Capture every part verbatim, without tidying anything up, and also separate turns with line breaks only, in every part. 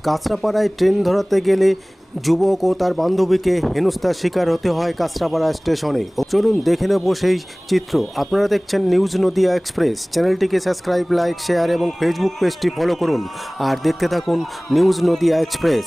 কাঁচরাপাড়ায় train ধরাতে গেলে যুবক ও তার বান্ধবীকে হেনস্থার শিকার হতে হয় কাঁচরাপাড়া স্টেশনে। চলুন দেখে নেব সেই চিত্র। আপনারা দেখছেন নিউজ নদিয়া এক্সপ্রেস। চ্যানেলটিকে সাবস্ক্রাইব, লাইক, শেয়ার এবং ফেসবুক পেজটি ফলো করুন আর দেখতে থাকুন নিউজ নদিয়া এক্সপ্রেস।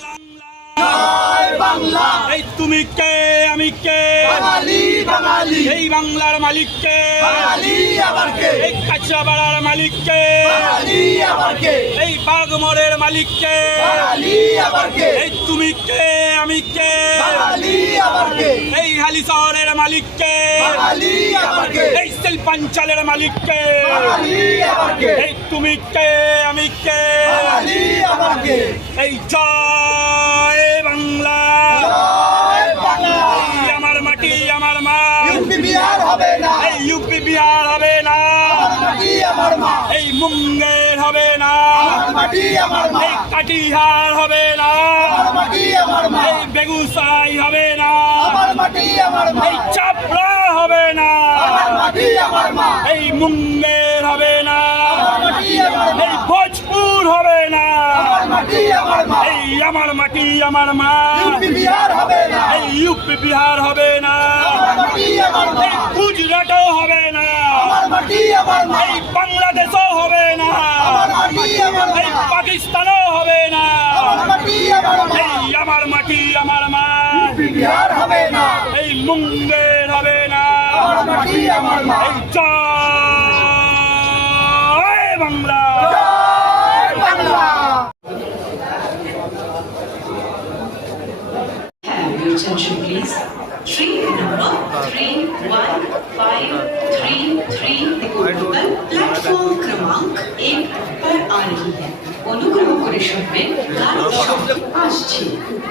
এই তুমি কে, আমি কে,
বাঙালি বাঙালি
এই বাংলার মালিক কে,
বাঙালি আবার কে,
এই কাঁচরাপাড়ার মালিক কে,
বাঙালি আবার কে,
এই বাগমরের মালিক কে,
বাঙালি আবার কে,
এই তুমি কে, আমি কে,
বাঙালি আবার কে,
এই হালিশহরের মালিক কে,
বাঙালি আবার কে,
এই শিল্পাঞ্চলের মালিক কে,
বাঙালি আবার কে,
এই তুমি কে, আমি কে,
বাঙালি আবার কে,
এই জয় বাংলা,
জয় বাংলা।
এই আমার মাটি আমার মা,
ইউপি বিহার হবে না,
এই ইউপি বিহার হবে না,
আমার মাটি আমার মা,
এই মুঙ্গের হবে না,
আমার মাটি আমার মা,
এই কাটিহার হবে না,
আমার মাটি আমার মা,
এই বেগুসরাই হবে না,
আমার মাটি আমার মা,
এই চাপড়া হবে না,
আমার মাটি আমার মা,
এই মুঙ্গের হবে না,
আমার মাটি আমার মা,
এই ভোজপুর হবে না,
আমার মাটি আমার মা,
এই আমার মাটি আমার মা,
ইউপি বিহার হবে না,
এই ইউপি বিহার হবে না,
আমার মাটি আমার মা,
এই গুজরাটও হবে না,
আমার মাটি আমার মা,
এই বাংলাদেশও হবে না,
আমার মাটি আমার
এই
মা,
পাকিস্তানও হবে না,
আমার মাটি আমার মা,
এই আমার মাটি আমার মা,
ইউপি বিহার হবে না,
এই মুঙ্গের হবে না,
আমার মাটি আমার মা,
এই জয় বাংলা।
জয় Bangla.
Have your attention, please. Train number three one five three three कोटकल प्लेटफॉर्म क्रमांक एक पर आ रही है। अनुग्रह করে শুনবেন গাড়ির শব্দ আসছে।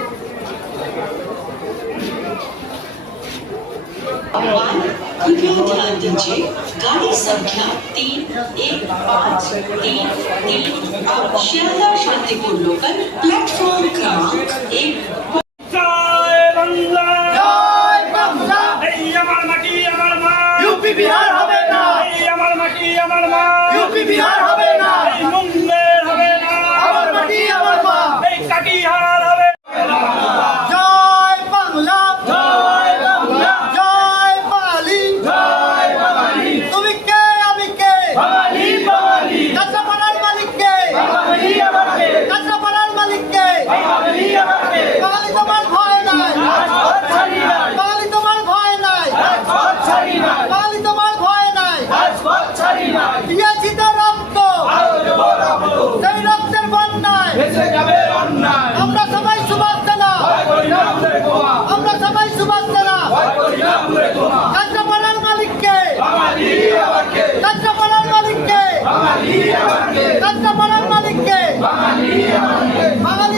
कृपया ध्यान दीजिए गाड़ी संख्या तीन एक पाँच तीन तीन और शियालदह शांतिपुर लोकल प्लेटफॉर्म क्रमांक एक
জয় বাংলা,
জয় বাংলা।
এই আমার মাটি আমার মা,
ইউপি বিহার হবে না,
এই আমার মাটি আমার মা,
ইউপি বিহার হবে না,
এই মুঙ্গের হবে না,
আমার মাটি আমার মা,
এই কাটিহার হবে না।
জয় বাংলা, জয় বাংলা, জয় বাঙালি, জয় বাঙালি। তুমি কে, আমি কে, বাঙালি বাঙালি। কাঁচরাপাড়ার মালিক কে, বাঙালি আবার কে, কাঁচরাপাড়ার মালিক কে, বাঙালি আবার কে। বাঙালি তোমার ভয় নাই, রাজপথ ছাড়ি নাই, বাঙালি তোমার ভয় নাই, রাজপথ ছাড়ি নাই, বাঙালি তোমার ভয় নাই, রাজপথ ছাড়ি নাই। দিয়েছি তো রক্ত, আরো দেব রক্ত, সেই রক্তের বন্যায় ভেসে যাবে অন্যায়। আমরা সবাই সুভাষ সেনা, আমরা সবাই সুভাষ সেনা। কাঁচরাপাড়ার মালিককে, কাঁচরাপাড়ার মালিককে, কাঁচরাপাড়ার মালিককে, বাঙালি।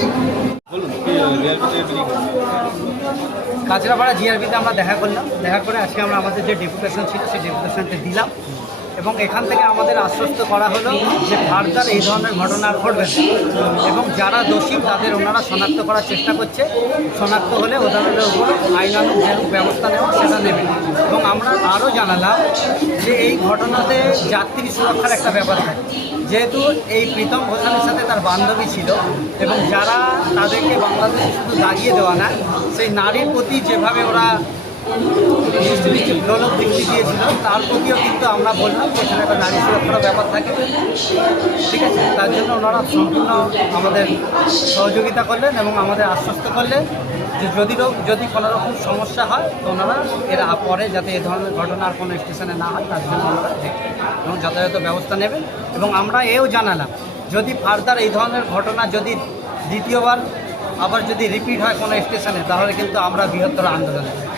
কাঁচরাপাড়া জিআরপিতে আমরা দেখা করলাম। দেখা করে আজকে আমরা আমাদের যে ডেপুটেশন ছিল সেই ডেপুটেশনটা দিলাম এবং এখান থেকে আমাদের আশ্বস্ত করা হলো যে ফার্দার এই ধরনের ঘটনা আর ঘটবে না এবং যারা দোষী তাদের ওনারা শনাক্ত করার চেষ্টা করছে। শনাক্ত হলে ওদের উপর আইনানুগ যে ব্যবস্থা নেওয়া সেটা নেবে এবং আমরা আরও জানালাম যে এই ঘটনাতে যাত্রী সুরক্ষার একটা ব্যাপার থাকে। যেহেতু এই প্রীতম ঘোষালের সাথে তার বান্ধবী ছিল এবং যারা তাদেরকে বাংলাদেশে শুধু দাগিয়ে দেওয়া না, সেই নারীর প্রতি যেভাবে ওরা মিষ্টি মিষ্টি প্রলোভ দৃষ্টি দিয়েছিল তার প্রতিও কিন্তু আমরা বললাম যে এখানে একটা নারী সুরক্ষার ব্যাপার থাকে, ঠিক আছে। তার জন্য ওনারা সম্পূর্ণ আমাদের সহযোগিতা করলেন এবং আমাদের আশ্বস্ত করলেন যে যদি যদি কোনো রকম সমস্যা হয় তো ওনারা এর পরে যাতে এ ধরনের ঘটনা আর কোনো স্টেশনে না হয় তার জন্য ওনারা দেখবেন এবং যথাযথ ব্যবস্থা নেবেন। এবং আমরা এও জানালাম যদি ফার্দার এই ধরনের ঘটনা যদি দ্বিতীয়বার আবার যদি রিপিট হয় কোনো স্টেশনে তাহলে কিন্তু আমরা বৃহত্তর আন্দোলন